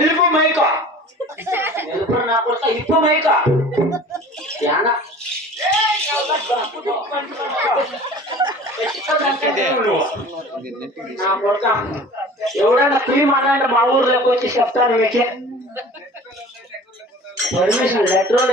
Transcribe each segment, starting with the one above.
ఇలుపు మైక ఎలుపు నా కొడుక ఇప్పు మైక యానా నా కొడుక ఎవడన్నా కులి మాట్లాడితే మా ఊర్లోకి వచ్చి చెప్తాను మీకే పర్మిషన్ లెటర్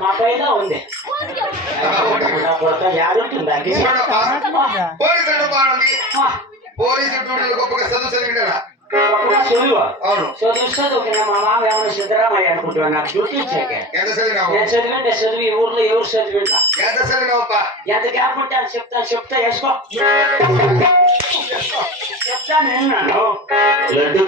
మా పైన ఉంది చదువు మా మామ ఏమన్నా సిద్ధరామయ్య అనుకుంటున్నా నాకు డ్యూటీ ఇచ్చాక నేను చదివింటే చదివి ఊర్లో ఎవరు చదివింటా ఎంత గ్యాప్ ఉంటే అని చెప్తా వేసుకో చెప్తాను నిన్నాను లడ్డు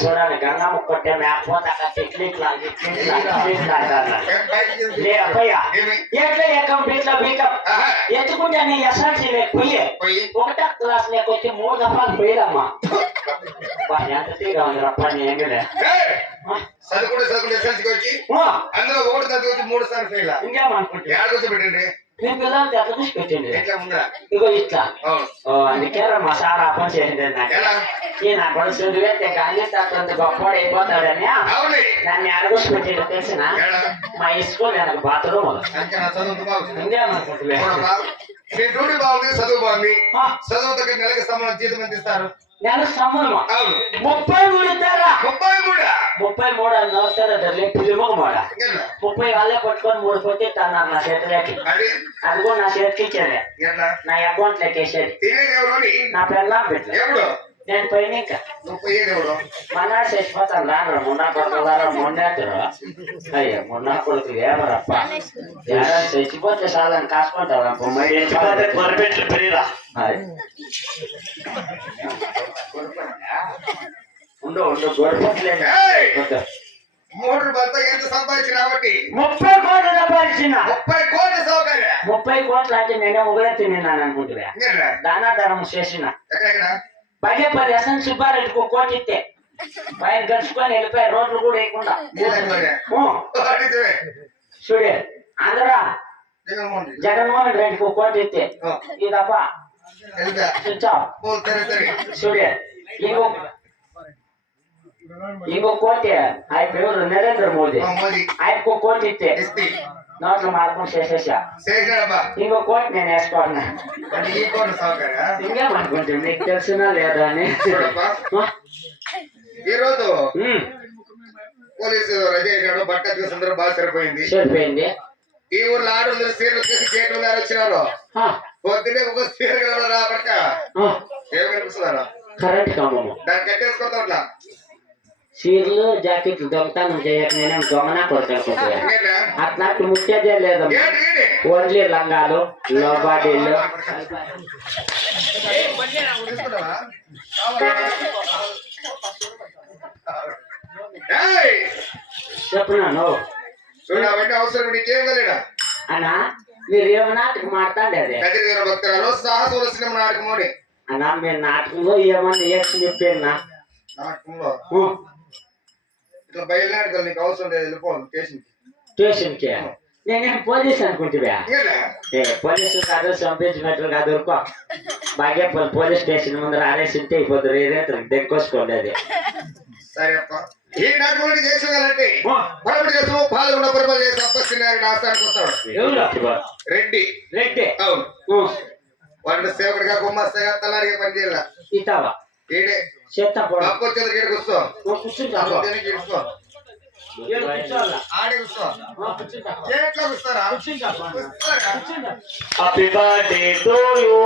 చూడాలి గంగమ్మ కొట్టే మేకపోతే అక్కడ టెక్నిక్ ఎట్లా కంప్లీట్ బీకం ఎత్తుకుంటే నీ ఎస్ఆర్సీ పోయే ఒకటో క్లాస్ లేకొచ్చి 3 దఫాలు పోయేదమ్మా ఎంత తీగా ఉంది రప్ప ఏమిలే ఇంకేమనుకుంటే నేను పిల్లలకి ఎట్లా చూసి పెట్టండి ఇగో ఇట్లా అందుకే మా సార్ అప్పం చేసింది నా కొడుకు చదివేస్తే గాంధీ తాత గొప్పవాడు అయిపోతాడని దాన్ని అడగూసి పెట్టండి తెలిసిన మా స్కూల్ నాకు బాత్రూమ్ ఇంకేమనుకుంటున్నా చదువు బాగుంది చదువు దగ్గర నెలకి సంబంధం జీతం ఎంత ఇస్తారు నెలకు సంబంధం 33 ఇస్తారా 33 అని నవ్వుతారా పిలువ మోడ 30 వాళ్ళే పట్టుకొని 3 పోతే తన్నారు నా చేతిలోకి అది కూడా నా చేతికి ఇచ్చేది నా అకౌంట్ లోకి వేసేది నా పెళ్ళాం పెట్టలేదు నేను పోయిన ఇంకా మన్నాడు చచ్చిపోతాను రాను మొన్న కొడుకులారా మొండేద్దరు అయ్యా మొన్న కొడుకు ఏమరప్ప చచ్చిపోతే చాలని కాసుకుంటారా పొరపెట్లు పెరిగిరా ఉండు గొడవట్లేదు 3 భర్త ఎంత సంపాదించిన 30 కోట్లు సంపాదించిన 30 కోట్లు సౌకర్యం 30 కోట్లు అంటే నేనే ఉగరే తిన్నాను అనుకుంటున్నా దానా ధర్మం చేసిన పదే 10 ఎస్ఎన్ సుబ్బారెడ్డికి 1 కోటి ఇస్తే ఆయన గడుచుకొని వెళ్ళిపోయి రోడ్లు కూడా వేయకుండా చూడే అందరా జగన్మోహన్ రెడ్డికి 1 కోటి ఇస్తే ఇదప్ప చూడే ఇంకో కోటి ఆయన ఎవరు నరేంద్ర మోదీ ఆయనకు 1 కోటి ఇస్తే నోట్లు మార్పులు చేసేసా ఇంకో కోటి నేను వేసుకోన్నా ఇంకేమనుకుంటుంది నీకు తెలిసినా లేదా అని ఈ రోజు పోలీసు రజా అయినాడు బట్ట అందరూ బాగా సరిపోయింది ఈ ఊర్లో 600 సీర్లు వచ్చేసి గేట్ ముందు వచ్చినారు పొద్దునే ఒక సీర రాబడక ఏమి కనిపిస్తున్నారు కరెంట్ కామము దాన్ని కట్టేసుకోవద్దు అట్లా చీరలు జాకెట్లు దొంగతనం చేయక నేనేం దొంగనా కొడుకు అట్లాంటి ముట్టేదే లేదు ఓన్లీ లంగాలు లోబాడీలు చెప్పినాను అవసరం నీకేం కలిడా అన్నా మీరు ఏమి నాటకం మాట్లాడేది భక్తురాలు సాహస సినిమా నాటకం అన్నా మీరు నాటకంలో ఏమన్నా ఏడ్చి చెప్పేనా నాటకంలో ఇట్లా బయలునాటకాలు నీకు అవసరం లేదు వెళ్ళిపోవాలి స్టేషన్కి నేనేం పోలీస్ అనుకుంటున్నా పోలీసు కాదు సంపించినట్లు కాదు ఊరుకో బాగేపల్లి పోలీస్ స్టేషన్ ముందర ఆరేసింటే అయిపోతుంది రేతులకు దెక్కోసుకోండి అది సరే అప్ప ఈ నాటకం చేసేదాలంటే పరపడి చేసాము పాల్గొన్న పరిపాలన చేసి అప్పచ్చినారు ఆస్థానికి వస్తాడు రెడ్డి అవును వాళ్ళు సేవకుడిగా గుమ్మస్తగా తలారిగా పనిచేయాల ఇతావా ఈడే అప్పు వచ్చేది గీడ కూర్చో ఆడే కూర్చో చేట్లో కూర్చోరా హ్యాపీ బర్త్డే టు యు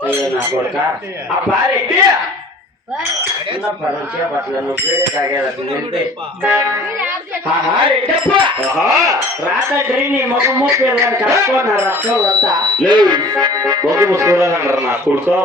అయ్యో నా కొడుక ఆ పారెట్టి ఉన్నప్ప నుంచే పట్ల నువ్వు వేడి తాగేది నింపి రెడ్డప్ప రాత్రి నీ ముఖం మూసుకెళ్ళని కట్టుకున్నా రక్తంతా లేదు మొగ్గు ముసుకోవాలన్నారు నా కొడుకో